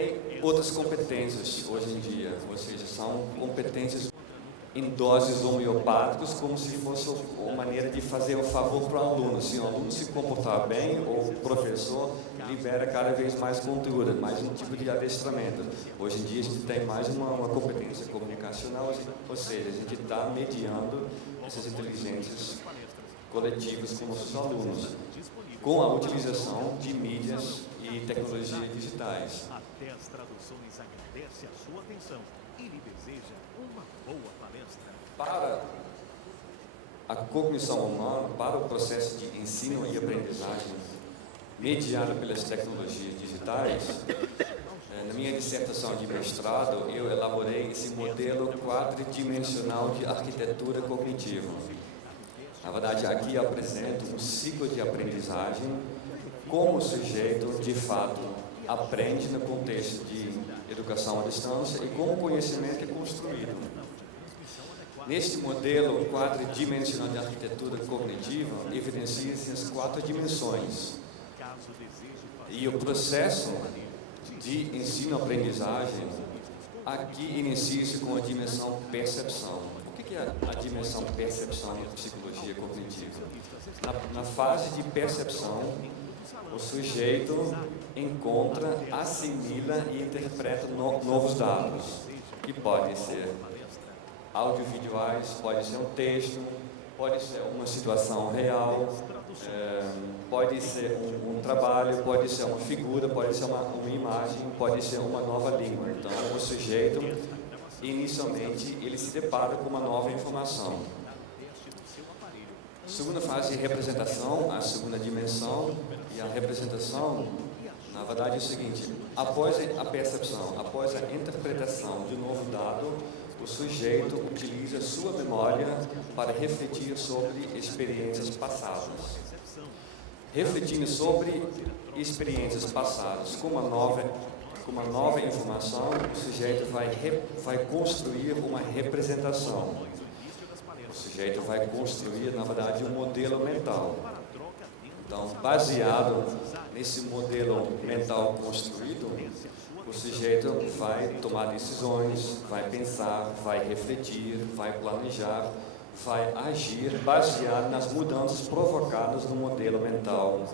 tem outras competências hoje em dia, ou seja, são competências em doses homeopáticas, como se fosse uma maneira de fazer um favor para o aluno. Se o aluno se comportar bem, o professor libera cada vez mais conteúdo, mais um tipo de adestramento. Hoje em dia a gente tem mais uma competência comunicacional, ou seja, a gente está mediando essas inteligências coletivas com nossos alunos, com a utilização de mídias e tecnologias digitais. A 10 Traduções agradece a sua atenção e lhe deseja uma boa palestra. Para a cognição humana, para o processo de ensino e aprendizagem mediado pelas tecnologias digitais, na minha dissertação de mestrado, eu elaborei esse modelo quadridimensional de arquitetura cognitiva. Na verdade, aqui eu apresento um ciclo de aprendizagem, como o sujeito, de fato, aprende no contexto de educação à distância e como o conhecimento é construído. Neste modelo quadridimensional de arquitetura cognitiva, evidencia-se as 4 dimensões. E o processo de ensino-aprendizagem aqui inicia-se com a dimensão percepção. O que é a dimensão percepção em psicologia cognitiva? Na fase de percepção, o sujeito encontra, assimila e interpreta novos dados, que podem ser audiovisuais, pode ser um texto, pode ser uma situação real, pode ser um trabalho, pode ser uma figura, pode ser uma imagem, pode ser uma nova língua. Então, o sujeito, inicialmente, ele se depara com uma nova informação. Segunda fase de representação, a segunda dimensão, e a representação, na verdade, é o seguinte: após a percepção, após a interpretação de um novo dado, o sujeito utiliza sua memória para refletir sobre experiências passadas. Refletindo sobre experiências passadas com uma nova informação, o sujeito vai construir uma representação. O sujeito vai construir, na verdade, um modelo mental. Então, baseado nesse modelo mental construído, o sujeito vai tomar decisões, vai pensar, vai refletir, vai planejar, vai agir baseado nas mudanças provocadas no modelo mental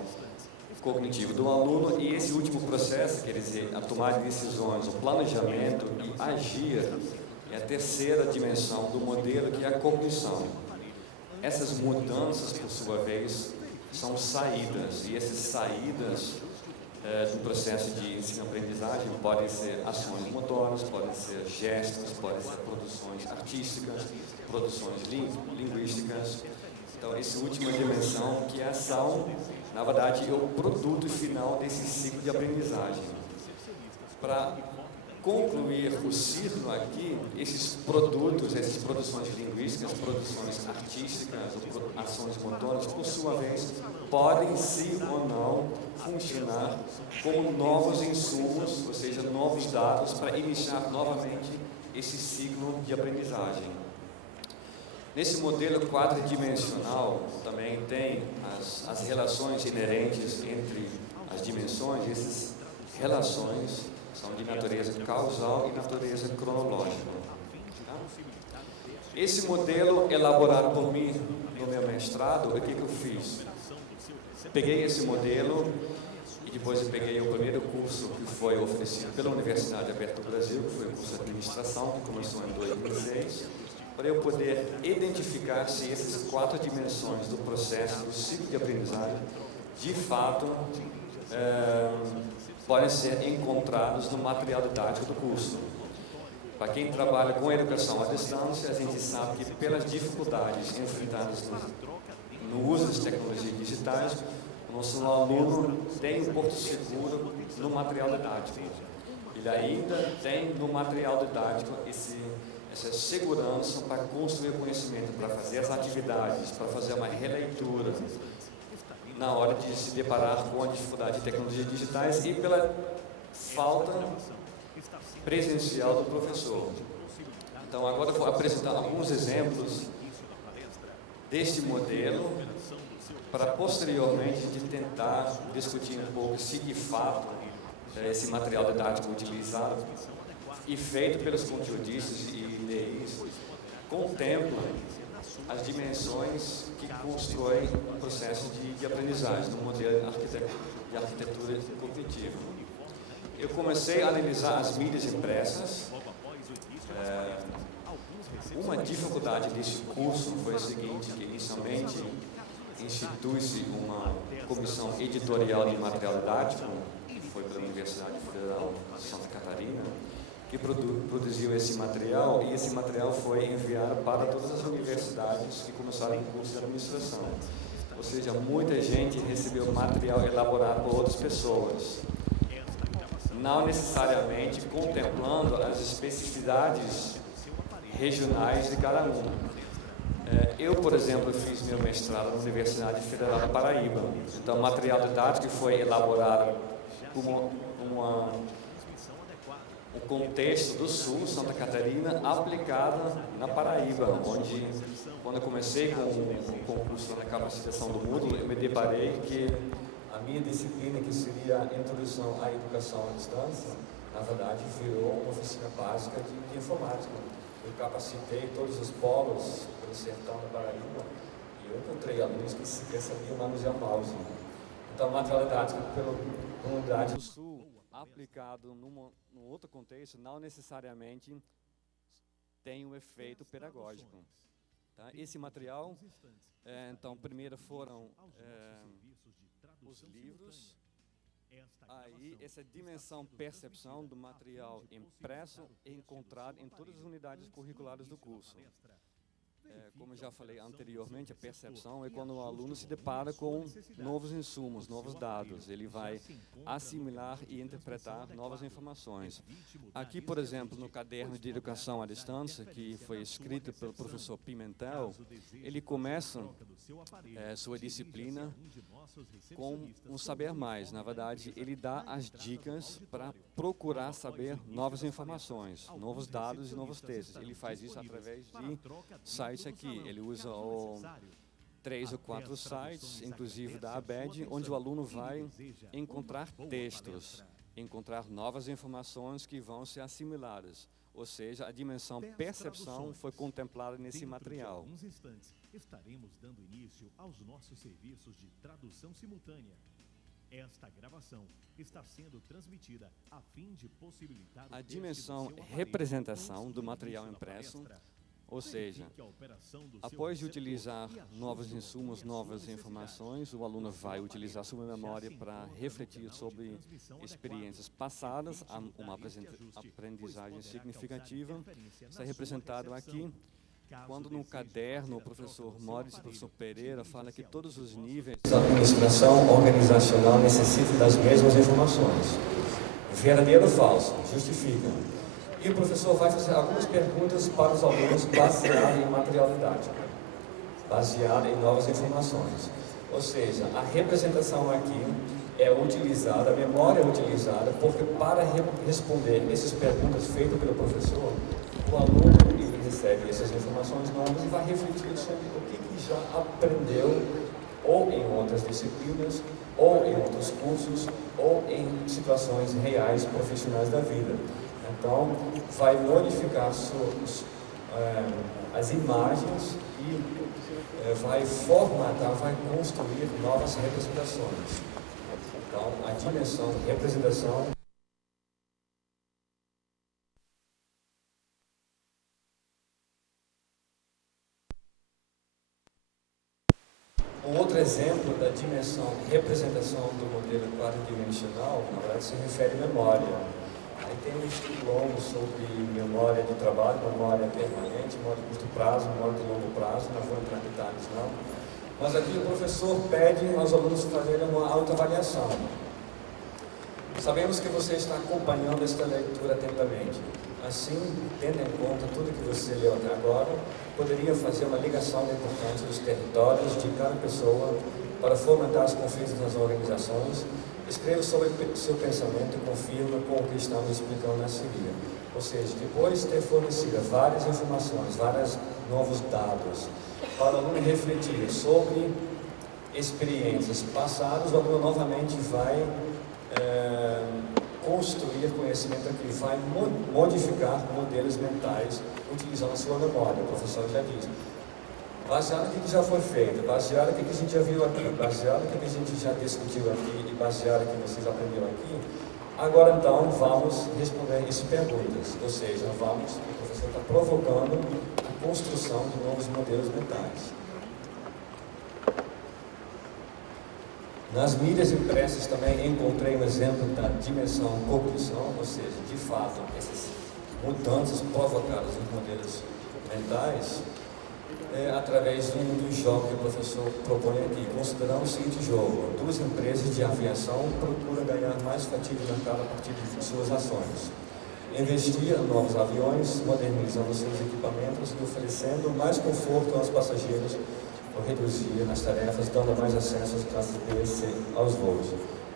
cognitivo do aluno. E esse último processo, quer dizer, a tomar de decisões, o planejamento e agir, é a terceira dimensão do modelo, que é a cognição. Essas mudanças, por sua vez, são saídas, e essas saídas do processo de ensino-aprendizagem podem ser ações motoras, podem ser gestos, podem ser produções artísticas, produções linguísticas. Então, essa última dimensão, que é a ação, na verdade, é o produto final desse ciclo de aprendizagem. Para concluir o ciclo aqui, esses produtos, essas produções linguísticas, produções artísticas, ações motoras, por sua vez, podem sim ou não funcionar como novos insumos, ou seja, novos dados para iniciar novamente esse ciclo de aprendizagem. Nesse modelo quadridimensional também tem as relações inerentes entre as dimensões, e essas relações são de natureza causal e natureza cronológica. Esse modelo elaborado por mim no meu mestrado, o que eu fiz? Peguei esse modelo e depois eu peguei o primeiro curso que foi oferecido pela Universidade Aberta do Brasil, que foi o curso de administração, que começou em 2006, para eu poder identificar se essas 4 dimensões do processo, do ciclo de aprendizagem, de fato, podem ser encontrados no material didático do curso. Para quem trabalha com educação à distância, a gente sabe que pelas dificuldades enfrentadas no uso das tecnologias digitais, o nosso aluno tem um porto seguro no material didático. Ele ainda tem no material didático essa segurança para construir o conhecimento, para fazer as atividades, para fazer uma releitura, na hora de se deparar com a dificuldade de tecnologias digitais e pela falta presencial do professor. Então, agora eu vou apresentar alguns exemplos deste modelo para posteriormente a gente tentar discutir um pouco se de fato esse material didático utilizado e feito pelos conteudistas e IDIs contempla as dimensões que constroem o processo de aprendizagem no modelo de arquitetura cognitiva. Eu comecei a analisar as mídias impressas. Uma dificuldade desse curso foi o seguinte, que inicialmente institui-se uma comissão editorial de material didático, que foi pela Universidade Federal de Santa Catarina, que produziu esse material, e esse material foi enviado para todas as universidades que começaram o curso de administração. Ou seja, muita gente recebeu material elaborado por outras pessoas, não necessariamente contemplando as especificidades regionais de cada um. Eu, por exemplo, fiz meu mestrado na Universidade Federal da Paraíba. Então, o material didático foi elaborado como o contexto do Sul, Santa Catarina, aplicado na Paraíba, onde, quando eu comecei com o concurso na capacitação do Moodle, eu me deparei que a minha disciplina, que seria a Introdução à Educação à Distância, na verdade, virou uma oficina básica de informática. Eu capacitei todos os polos pelo sertão da Paraíba e eu encontrei alunos que sequer sabiam manusear mouse. Então, a material didática pela comunidade do Sul, aplicado num outro contexto, não necessariamente tem um efeito pedagógico. Tá? Esse material, então, primeiro foram os livros, aí essa dimensão percepção do material impresso e encontrado em todas as unidades curriculares do curso. Como já falei anteriormente, a percepção é quando o aluno se depara com novos insumos, novos dados. Ele vai assimilar e interpretar novas informações. Aqui, por exemplo, no caderno de educação à distância, que foi escrito pelo professor Pimentel, ele começa sua disciplina com um saber mais. Na verdade, ele dá as dicas para procurar saber novas informações, novos dados e novos textos. Ele faz isso através de sites aqui. Ele usa 3 ou 4 sites, inclusive da ABED, onde o aluno vai encontrar textos, encontrar novas informações que vão ser assimiladas. Ou seja, a dimensão percepção foi contemplada nesse material. Em alguns instantes, estaremos dando início aos nossos serviços de tradução simultânea. Esta gravação está sendo transmitida a fim de possibilitar a dimensão representação do material impresso, ou seja, após de utilizar novos insumos, novas informações, o aluno vai utilizar sua memória para refletir sobre experiências passadas, uma aprendizagem significativa. Está representado aqui, quando no caderno o professor Maurício e o professor Pereira fala que todos os níveis da administração organizacional necessitam das mesmas informações. Verdadeiro ou falso? Justifica. E o professor vai fazer algumas perguntas para os alunos baseadas em material didático, baseada em novas informações. Ou seja, a representação aqui é utilizada, a memória é utilizada, porque para responder essas perguntas feitas pelo professor, o aluno ele recebe essas informações novas e vai refletir sobre o que já aprendeu, ou em outras disciplinas, ou em outros cursos, ou em situações reais profissionais da vida. Então, vai modificar as imagens e vai formatar, vai construir novas representações. Então, a dimensão de representação outro exemplo da dimensão representação do modelo quadridimensional, na verdade, se refere à memória. Aí tem um estudo longo sobre memória de trabalho, memória permanente, memória de curto prazo, memória de longo prazo, não vou entrar em detalhes não. Mas aqui o professor pede aos alunos fazerem uma autoavaliação. Sabemos que você está acompanhando esta leitura atentamente. Assim, tendo em conta tudo que você leu até agora, poderia fazer uma ligação da importância dos territórios de cada pessoa para fomentar as confianças nas organizações. Escreva sobre seu pensamento e confirma com o que estamos explicando a seguir. Ou seja, depois de ter fornecido várias informações, vários novos dados, para o aluno refletir sobre experiências passadas, o aluno novamente vai construir conhecimento aqui, vai modificar modelos mentais utilizando a sua memória, o professor já disse. Baseado no que já foi feito, baseado no que a gente já viu aqui, baseado no que a gente já discutiu aqui e baseado no que vocês aprenderam aqui, agora então vamos responder essas perguntas, ou seja, o professor está provocando a construção de novos modelos mentais. Nas mídias impressas também encontrei um exemplo da dimensão cognição, ou seja, de fato, essas mudanças provocadas nos modelos mentais, através de um dos jogos que o professor propõe aqui. Considerando o seguinte jogo: duas empresas de aviação procuram ganhar mais fatia de mercado a partir de suas ações. Investir em novos aviões, modernizando seus equipamentos e oferecendo mais conforto aos passageiros, ou reduzir nas tarefas, dando mais acesso aos voos.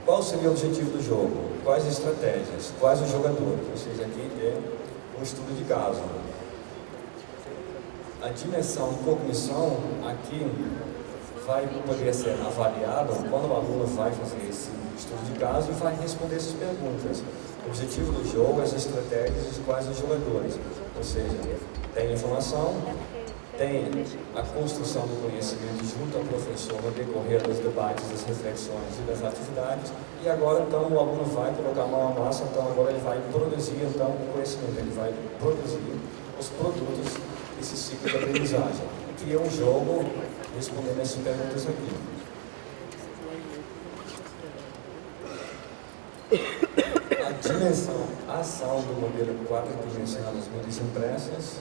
Qual seria o objetivo do jogo? Quais estratégias? Quais os jogadores? Ou seja, aqui é um estudo de caso. A dimensão cognição aqui vai poder ser avaliada quando o aluno vai fazer esse estudo de caso e vai responder essas perguntas. O objetivo do jogo, as estratégias e quais os jogadores. Ou seja, tem informação, tem a construção do conhecimento junto ao professor no decorrer dos debates, das reflexões e das atividades, e agora então o aluno vai colocar a mão à massa, então agora ele vai produzir então o conhecimento, ele vai produzir os produtos desse ciclo de aprendizagem, que é um jogo respondendo essas perguntas aqui. A dimensão, a ação do modelo 4-dimensional das mídias impressas.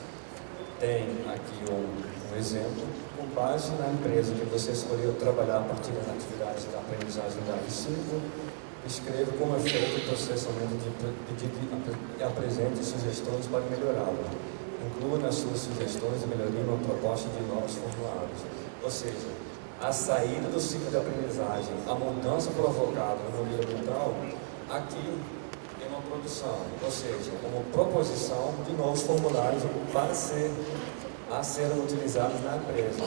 Tem aqui um exemplo, com base na empresa que você escolheu trabalhar a partir das atividades da aprendizagem da I5, escreva como é feito o processamento de pedido e apresente sugestões para melhorá-lo. Inclua nas suas sugestões de melhoria uma proposta de novos formulários. Ou seja, a saída do ciclo de aprendizagem, a mudança provocada no modelo mental, aqui é uma produção, ou seja, uma proposição de novos formulários para serem utilizados na empresa.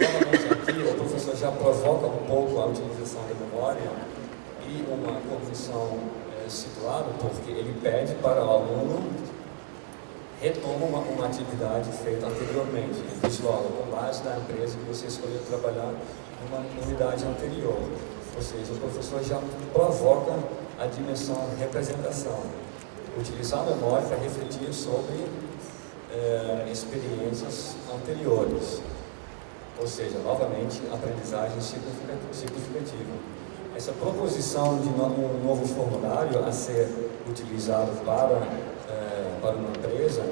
Novamente aqui, o professor já provoca um pouco a utilização da memória e uma cognição situada, porque ele pede para o aluno retoma uma atividade feita anteriormente, visual, com base na empresa que você escolheu trabalhar numa unidade anterior. Ou seja, o professor já provoca a dimensão representação, utilizar a memória para refletir sobre experiências anteriores, ou seja, novamente, aprendizagem significativa. Essa proposição de um novo formulário a ser utilizado para uma empresa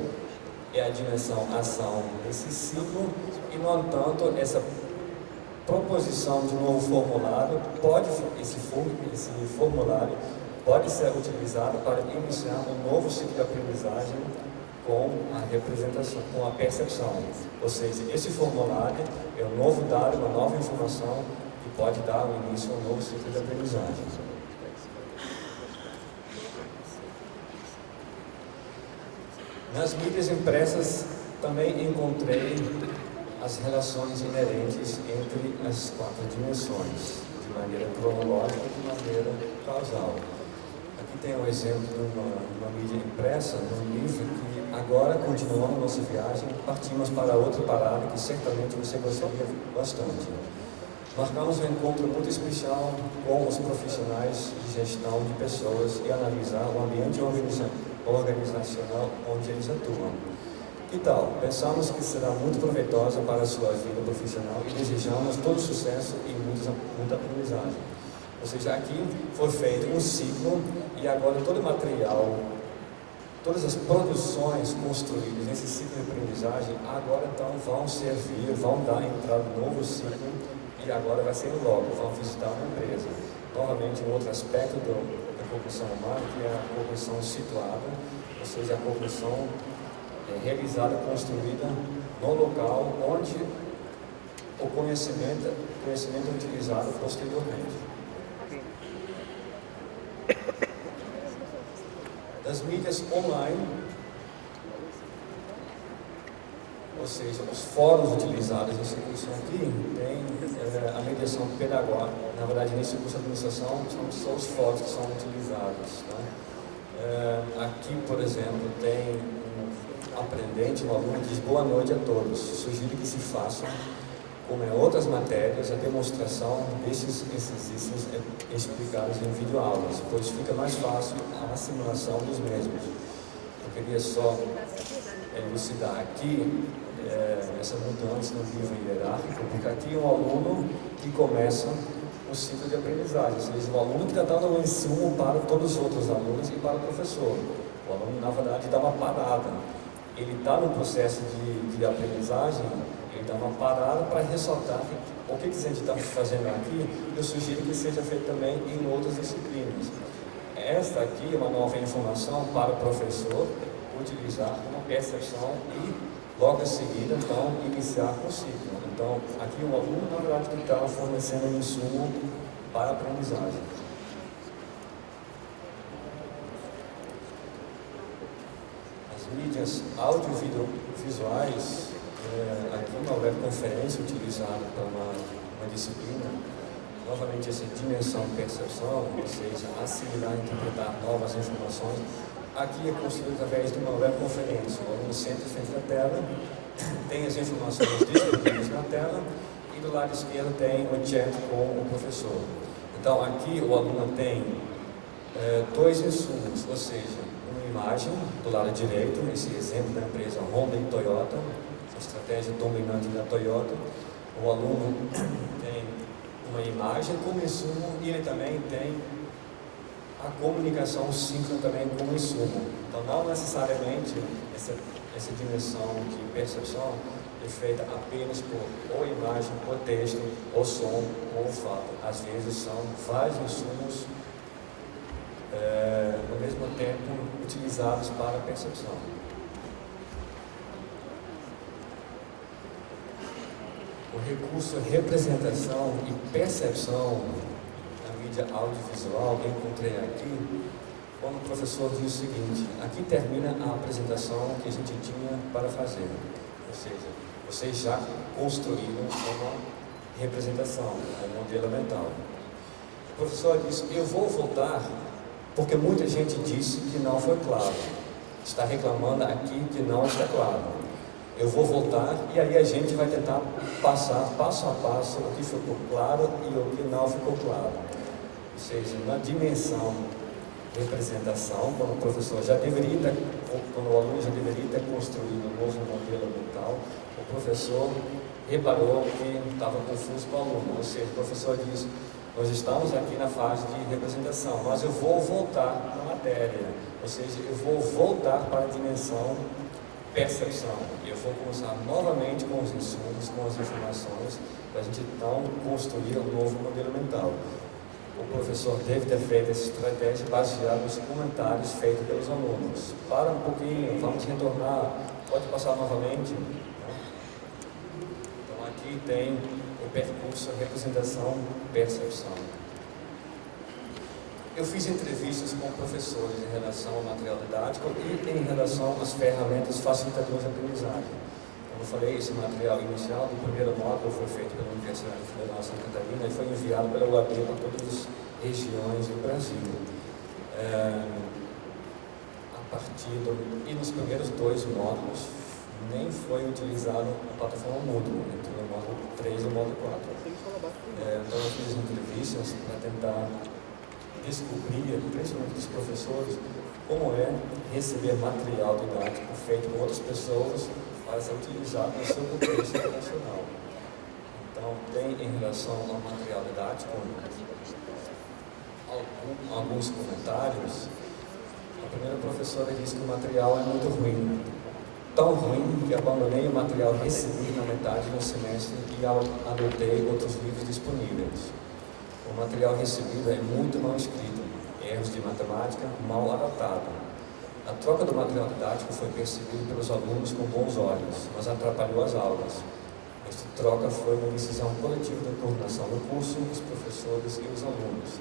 é a dimensão ação desse ciclo, e, no entanto, essa proposição de um novo formulário esse formulário pode ser utilizado para iniciar um novo ciclo de aprendizagem com a representação, com a percepção. Ou seja, esse formulário é um novo dado, uma nova informação que pode dar o início a um novo ciclo de aprendizagem. Nas mídias impressas também encontrei as relações inerentes entre as 4 dimensões, de maneira cronológica e de maneira causal. Aqui tem um exemplo de uma mídia impressa, de um livro que agora, continuando nossa viagem, partimos para outra parada que certamente você gostaria bastante. Marcamos um encontro muito especial com os profissionais de gestão de pessoas e analisar o ambiente organizacional onde eles atuam. Que tal? Pensamos que será muito proveitosa para a sua vida profissional e desejamos todo sucesso e muita aprendizagem. Ou seja, aqui foi feito um ciclo e agora todo o material, todas as produções construídas nesse ciclo de aprendizagem, agora então vão servir, vão dar entrada no novo ciclo e agora vai ser logo, vão visitar uma empresa. Novamente, um outro aspecto da cognição humana, que é a cognição situada, ou seja, a cognição realizada, construída no local onde o conhecimento é utilizado posteriormente. Das mídias online, ou seja, os fóruns utilizados nesse curso aqui, tem a mediação pedagógica. Na verdade, nesse curso de administração, são só os fóruns que são utilizados. Né? Aqui, por exemplo, tem um aprendente, um aluno que diz boa noite a todos. Sugiro que se façam, como em outras matérias, a demonstração desses exercícios explicados em videoaulas, pois fica mais fácil a assimilação dos mesmos. Eu queria só elucidar aqui essa mudança no nível hierárquico, porque aqui é um aluno que começa o ciclo de aprendizagem, ou seja, o aluno que está dando um insumo para todos os outros alunos e para o professor. O aluno, na verdade, dá uma parada. Ele está no processo de aprendizagem, ele dá uma parada para ressaltar o que a gente está fazendo aqui. Eu sugiro que seja feito também em outras disciplinas. Esta aqui é uma nova informação para o professor utilizar uma percepção e logo a seguir, então, iniciar com o ciclo. Então, aqui o aluno, na verdade, que está fornecendo um insumo para a aprendizagem. As mídias audiovisuais, aqui uma webconferência utilizada para uma disciplina, novamente essa dimensão de percepção, ou seja, assimilar e interpretar novas informações. Aqui é construído através de uma webconferência. O aluno senta em frente da tela, tem as informações disponíveis na tela e do lado esquerdo tem o chat com o professor. Então aqui o aluno tem dois insumos, ou seja, uma imagem do lado direito, esse exemplo da empresa Honda e Toyota, a estratégia dominante da Toyota. O aluno tem uma imagem como insumo e ele também tem a comunicação síncrona também como insumo. Então, não necessariamente essa dimensão de percepção é feita apenas por ou imagem, ou texto, ou som, ou olfato. Às vezes são vários insumos ao mesmo tempo utilizados para a percepção. O recurso representação e percepção mídia audiovisual que eu encontrei aqui, quando o professor diz o seguinte: aqui termina a apresentação que a gente tinha para fazer, ou seja, vocês já construíram uma representação, um modelo mental. O professor diz: eu vou voltar porque muita gente disse que não foi claro, está reclamando aqui que não está claro. Eu vou voltar e aí a gente vai tentar passar passo a passo o que ficou claro e o que não ficou claro. Ou seja, na dimensão representação, quando o professor já deveria ter, quando o aluno já deveria ter construído um novo modelo mental, o professor reparou que estava confuso com o aluno. Ou seja, o professor diz: nós estamos aqui na fase de representação, mas eu vou voltar na matéria. Ou seja, eu vou voltar para a dimensão percepção. Eu vou começar novamente com os insumos, com as informações, para a gente então construir um novo modelo mental. O professor deve ter feito essa estratégia baseada nos comentários feitos pelos alunos. Para um pouquinho, vamos retornar, pode passar novamente. Então aqui tem o percurso representação, percepção. Eu fiz entrevistas com professores em relação ao material didático e em relação às ferramentas facilitadoras de aprendizagem. Como eu falei, esse material inicial do primeiro módulo foi feito pela Universidade Federal de Santa Catarina e foi enviado pela UAB para todas as regiões do Brasil. E nos primeiros 2 módulos nem foi utilizado a plataforma Moodle, entre o módulo 3 e o módulo 4. Então eu fiz entrevistas para tentar descobrir, principalmente dos professores, como é receber material didático feito por outras pessoas para ser utilizado no seu contexto internacional. Então, tem em relação ao material didático alguns comentários. A primeira professora disse que o material é muito ruim. Tão ruim que abandonei o material recebido na metade do semestre e adotei outros livros disponíveis. O material recebido é muito mal escrito, erros de matemática mal adaptado. A troca do material didático foi percebida pelos alunos com bons olhos, mas atrapalhou as aulas. Esta troca foi uma decisão coletiva da coordenação do curso, os professores e os alunos.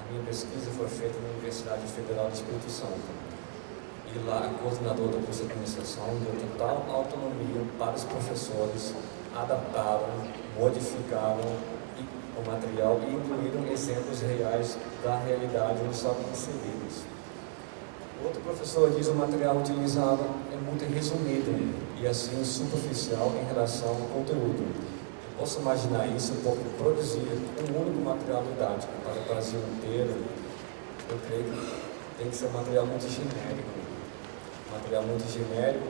A minha pesquisa foi feita na Universidade Federal do Espírito Santo. E lá, a coordenadora do curso de administração deu total autonomia para os professores, adaptaram, modificaram e o material e incluíram exemplos reais da realidade onde são inseridos. Outro professor diz que o material utilizado é muito resumido e assim superficial em relação ao conteúdo. Eu posso imaginar isso porque produzir um único material didático para o Brasil inteiro, eu creio que tem que ser um material muito genérico. Material muito genérico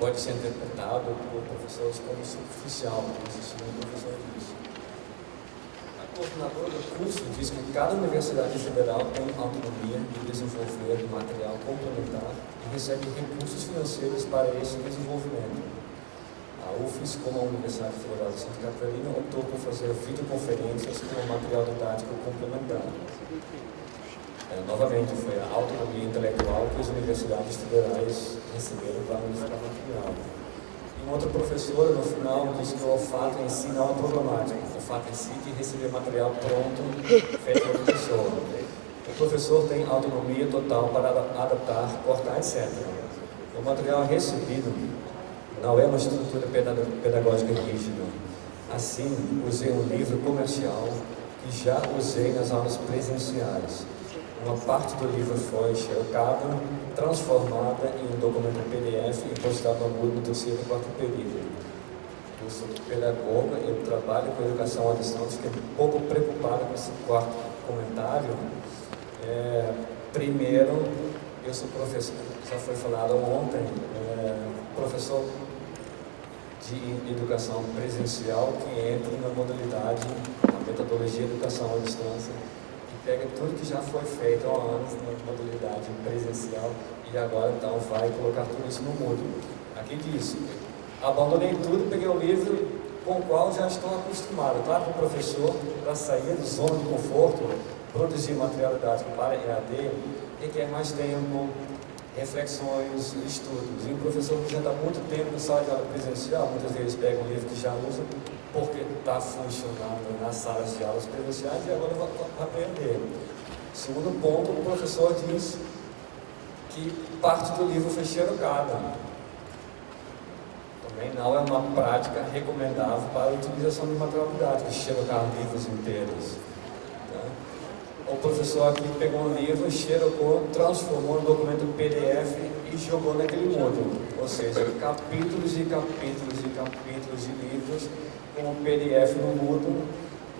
pode ser interpretado por professores como superficial, como esse professor disse. A coordenadora do curso diz que cada universidade federal tem autonomia de desenvolver material complementar e recebe recursos financeiros para esse desenvolvimento. A UFES, como a Universidade Federal de Santa Catarina, optou por fazer videoconferências com material didático complementar. Novamente, foi a autonomia intelectual que as universidades federais receberam para unificar material. E um outro professor, no final, disse que o olfato em si não é problemático. O olfato em si de receber material pronto, feito pelo professor. O professor tem autonomia total para adaptar, cortar, etc. O material recebido não é uma estrutura pedagógica rígida. Assim, usei um livro comercial que já usei nas aulas presenciais. Uma parte do livro foi xerocada, transformada em um documento PDF e postada no Moodle no terceiro e quarto período. Eu sou pedagoga, eu trabalho com educação à distância, fiquei um pouco preocupado com esse quarto comentário. Primeiro, eu sou professor, já foi falado ontem, professor de educação presencial que entra na modalidade, na metodologia de educação à distância, pega tudo que já foi feito há anos na modalidade presencial e agora então vai colocar tudo isso no Moodle. Aqui diz, abandonei tudo, peguei o livro com o qual já estou acostumado. Claro que o professor, para sair da zona de conforto, produzir material didático para EAD, requer mais tempo, reflexões, estudos. E o professor que já está muito tempo na sala de aula presencial, muitas vezes pega um livro que já usa, porque está funcionando nas salas de aulas presenciais e agora vai aprender. Segundo ponto, o professor diz que parte do livro foi xerocada. Também não é uma prática recomendável para a utilização de material didático, xerocar livros inteiros. O professor aqui pegou um livro, xerocou, transformou no documento PDF e jogou naquele módulo. Ou seja, capítulos e capítulos e capítulos de livros com o PDF no Moodle.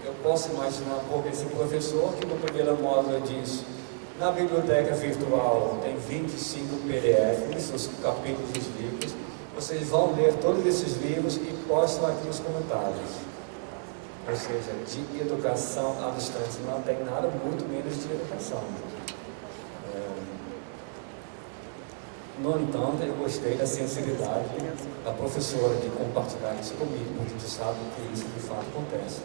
Eu posso imaginar porque esse professor que no primeiro módulo diz na biblioteca virtual tem 25 PDFs, os capítulos dos livros, vocês vão ler todos esses livros e postam aqui os comentários. Ou seja, de educação à distância não tem nada, muito menos de educação. No entanto, eu gostei da sinceridade da professora de compartilhar isso comigo, porque a gente sabe que isso de fato acontece.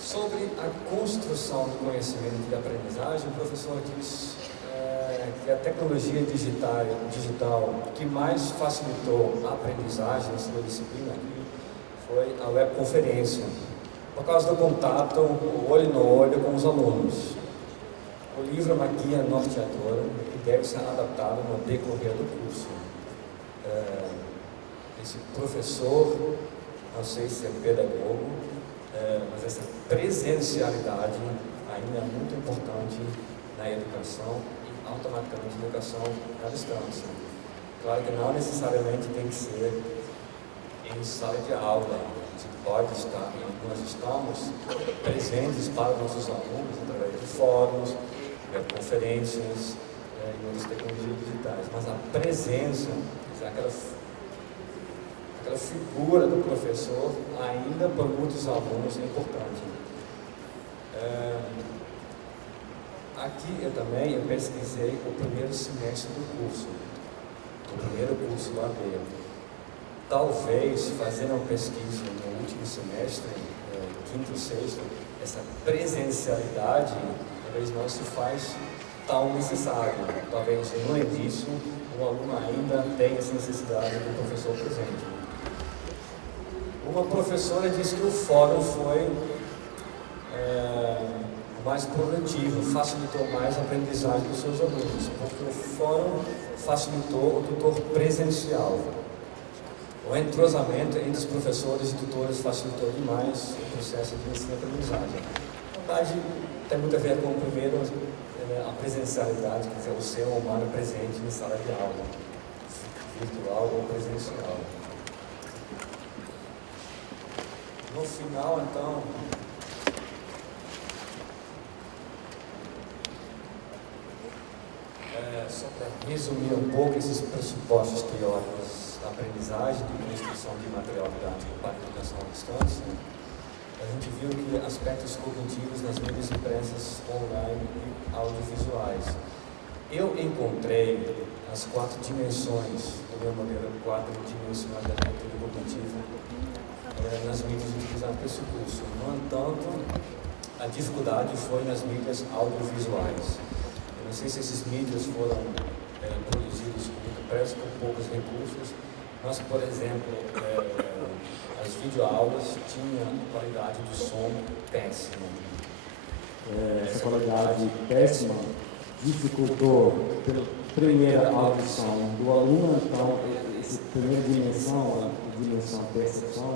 Sobre a construção do conhecimento e da aprendizagem, o professor diz que a tecnologia digital que mais facilitou a aprendizagem na sua disciplina aqui foi a webconferência, por causa do contato olho no olho com os alunos. O livro é uma guia norteadora que deve ser adaptado no decorrer do curso. Esse professor, não sei se é pedagogo, mas essa presencialidade ainda é muito importante na educação e automaticamente na educação à distância. Claro que não necessariamente tem que ser em sala de aula. A gente pode estar, nós estamos presentes para nossos alunos através de fóruns, conferências e outras tecnologias digitais, mas a presença, aquela figura do professor, ainda para muitos alunos é importante. Aqui eu pesquisei o primeiro semestre do curso, do primeiro curso do AD. Talvez, fazendo uma pesquisa no último semestre, quinto e sexto, essa presencialidade talvez não se faz tão necessário. Talvez no início o aluno ainda tenha essa necessidade do professor presente. Uma professora disse que o fórum foi mais produtivo, facilitou mais a aprendizagem dos seus alunos, porque o fórum facilitou o tutor presencial. O entrosamento entre os professores e tutores facilitou demais o processo de ensino-aprendizagem. Na verdade, tem muito a ver com, primeiro, a presencialidade, quer dizer, o ser humano presente em sala de aula, virtual ou presencial. No final, então, só para resumir um pouco esses pressupostos teóricos da aprendizagem e da instrução de material didático para educação à distância, a gente viu que aspectos cognitivos nas mídias impressas, online e audiovisuais. Eu encontrei as 4 dimensões do meu modelo quadridimensional da leitura cognitiva nas mídias utilizadas para esse curso. No entanto, a dificuldade foi nas mídias audiovisuais. Eu não sei se esses mídias foram produzidos com muita pressa, com poucos recursos, mas, por exemplo, as videoaulas tinham qualidade de som péssima. Essa qualidade péssima dificultou, pela primeira audição do aluno, então, essa primeira dimensão, a dimensão percepção,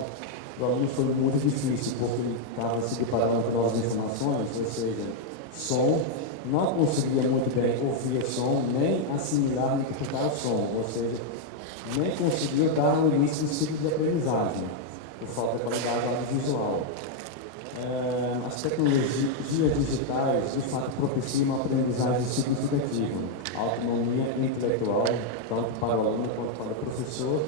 o aluno foi muito difícil, porque ele estava se deparando com novas informações, ou seja, som, não conseguia muito bem ouvir o som, nem assimilar, nem interpretar o som, ou seja, nem conseguia dar um início do ciclo de aprendizagem, por falta de qualidade audiovisual. As tecnologias digitais, de fato, propiciam uma aprendizagem significativa, autonomia intelectual, tanto para o aluno quanto para o professor,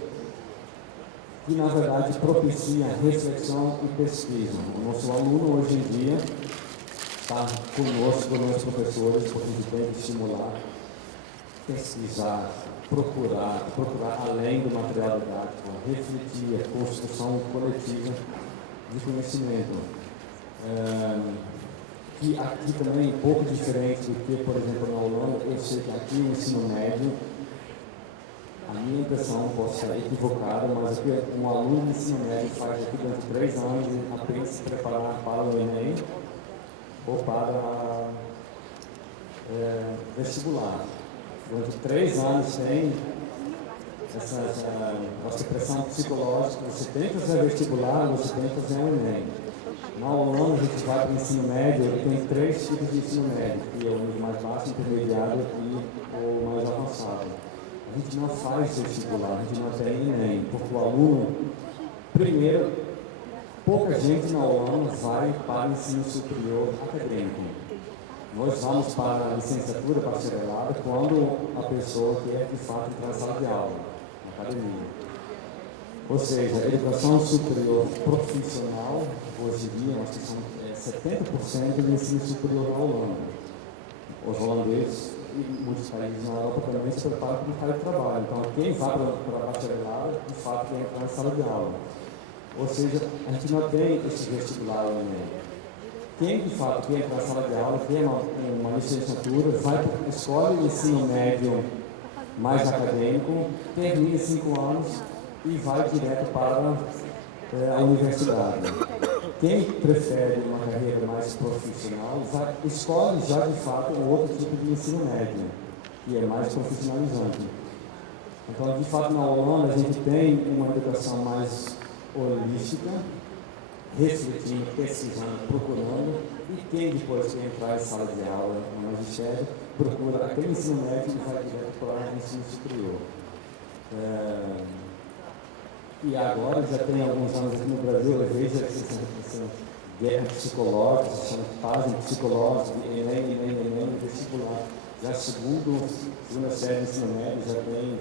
que, na verdade, propicia reflexão e pesquisa. O nosso aluno, hoje em dia, está conosco, os professores, porque a gente tem que estimular, pesquisar, procurar além do material didático, refletir a construção coletiva de conhecimento. Que aqui também é um pouco diferente do que, por exemplo, na Holanda. Eu sei que aqui no ensino médio, a minha impressão pode ser equivocada, mas aqui um aluno do ensino médio faz aqui durante 3 anos apenas se preparar para o Enem ou para vestibular. Durante 3 anos tem essa pressão psicológica, você tem que fazer vestibular, você tem que fazer o Enem. Na Holanda, a gente vai para o ensino médio, tem 3 tipos de ensino médio, que é o nível mais baixo, intermediário e o mais avançado. A gente não faz vestibular, a gente não tem Enem, porque o aluno, primeiro, pouca gente na Holanda vai para o ensino superior acadêmico. Nós vamos para a licenciatura bacharelada quando a pessoa quer, de fato, entrar na sala de aula, na academia. Ou seja, a educação superior profissional, hoje em dia, nós temos 70% do ensino superior na Holanda. Os holandeses e muitos países na Europa também se preparam para o mercado de trabalho. Então, quem vai para a bacharelada, de fato, quer entrar na sala de aula. Ou seja, a gente não tem esse vestibular no Enem. Quem, de fato, quer entrar na sala de aula, tem uma licenciatura, escolhe o ensino médio mais acadêmico, termina 5 anos e vai direto para a universidade. Quem prefere uma carreira mais profissional, escolhe já, de fato, um outro tipo de ensino médio, que é mais profissionalizante. Então, de fato, na Holanda, a gente tem uma educação mais holística, refletindo, pesquisando, procurando, e quem depois quer entrar em sala de aula no magistério, procura aquele ensino médio e vai direto para o ensino superior. E agora, já tem alguns anos aqui no Brasil, eu vejo essa guerra psicológica, essa fase psicológica, Enem, vestibular. Já segunda série do ensino médio, já tem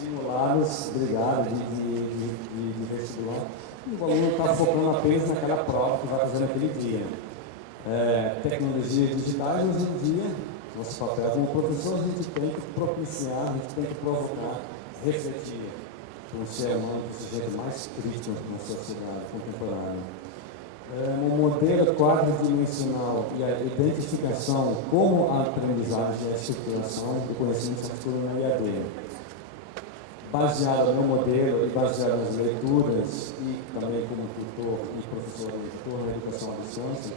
simulados, de vestibular. E o aluno está focando apenas naquela prova que vai fazer naquele dia. Tecnologias digitais, hoje em dia, nosso papel como professor, a gente tem que propiciar, a gente tem que provocar, refletir o ser humano, o sujeito mais crítico na sociedade contemporânea. Um modelo quadridimensional e a identificação como a aprendizagem e a estruturação do conhecimento se articula na IAD. Baseado no modelo e baseado nas leituras e também como tutor e professor na educação à distância,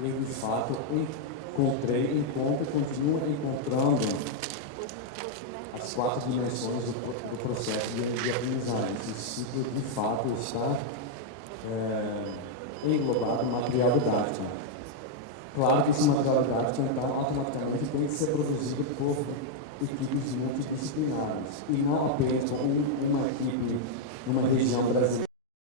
eu, de fato, encontro e continuo encontrando 4 dimensões do processo de aprendizagem. Esse ciclo, de fato, está englobado no material didático. Claro que esse material didático, então, automaticamente tem que ser produzido por equipes multidisciplinares, e não apenas com uma equipe numa região brasileira.